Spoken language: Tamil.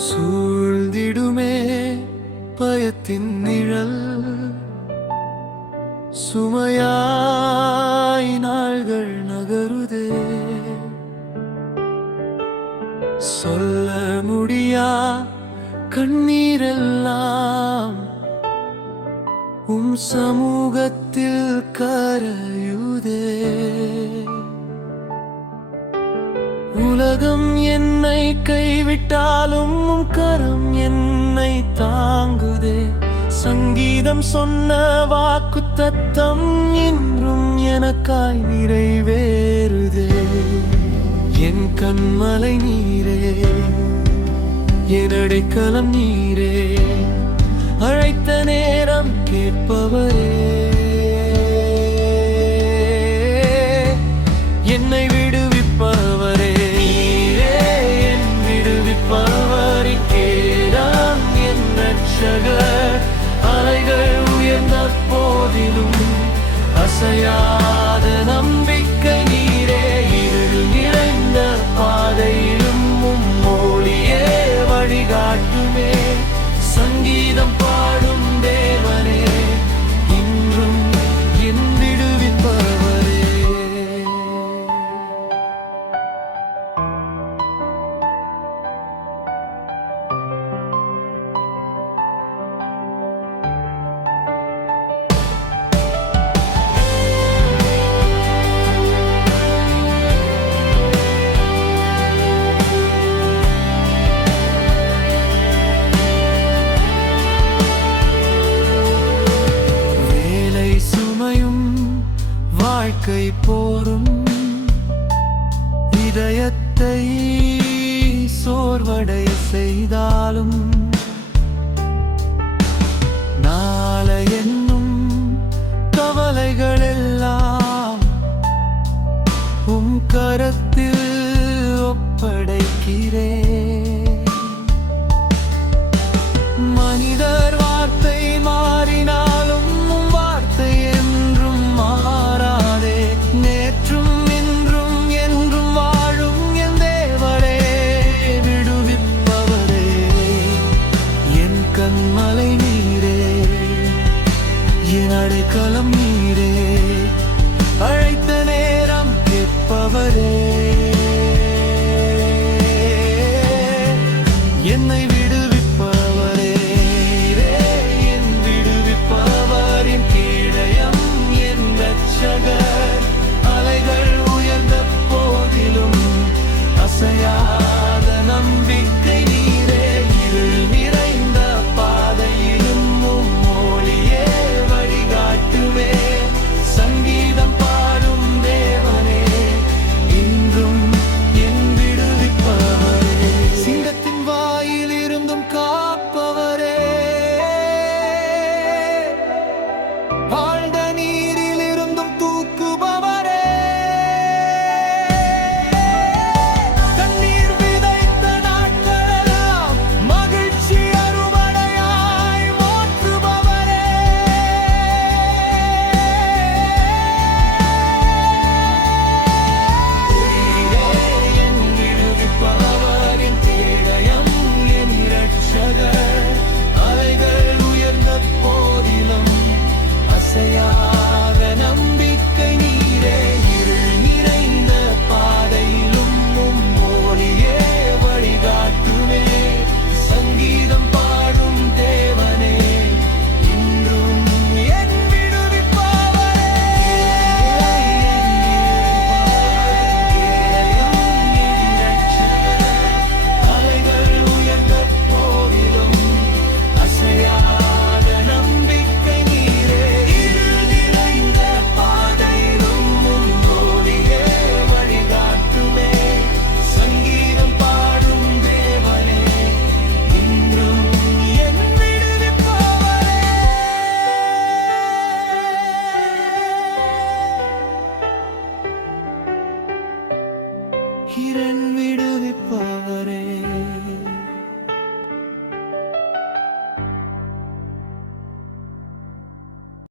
சூழ்ந்திடுமே பயத்தின் நிழல், சுமையாய் நாள்கள் நகருதே. சொல்ல முடியா கண்ணீரெல்லாம் சமூகத்தில் கரையுதே. உலகம் என்னை கைவிட்டாலும் கரம் என்னை தாங்குதே. சங்கீதம் சொன்ன வாக்குத்தத்தம் இன்றும் எனக்காய் நிறைவேறுதே. என் கண்மலை நீரே, என் அடைக்கலம் நீரே, அழைத்த நேரம் கேட்பவரே. என்னை விடுவிப்பவரே, நீரே என் விடுவிப்பவரே. கேடாம் என் ரட்சகர். அலைகள் உயர்ந்த போதிலும் அசையாத நம்பிக்கை நீரே. இருள் நிறைந்த பாதையிலும் ஒளியே வழிகாட்டுமே. சங்கீதம் பாடும் தேவனே, இன்றும் என் விடுவிப்பவரே. வாழ்க்கை போரும் இதயத்தை சோர்வடை செய்தாலும், நாளை என்னும் கவலைகள் எல்லாம் கரத்தில் ஒப்படைக்கிறேன். மனிதர் வார்த்தை மாறினாலும் வார்த்தை என்றும் மாறாதே. நேற்றும் இன்றும் என்றும் வாழும் என் தேவனே, விடுவிப்பவரே. என் கண்மலை நீரே, என் அடைக்கலம் நீரே, அழைத்த நேரம் கேட்பவரே. என்னை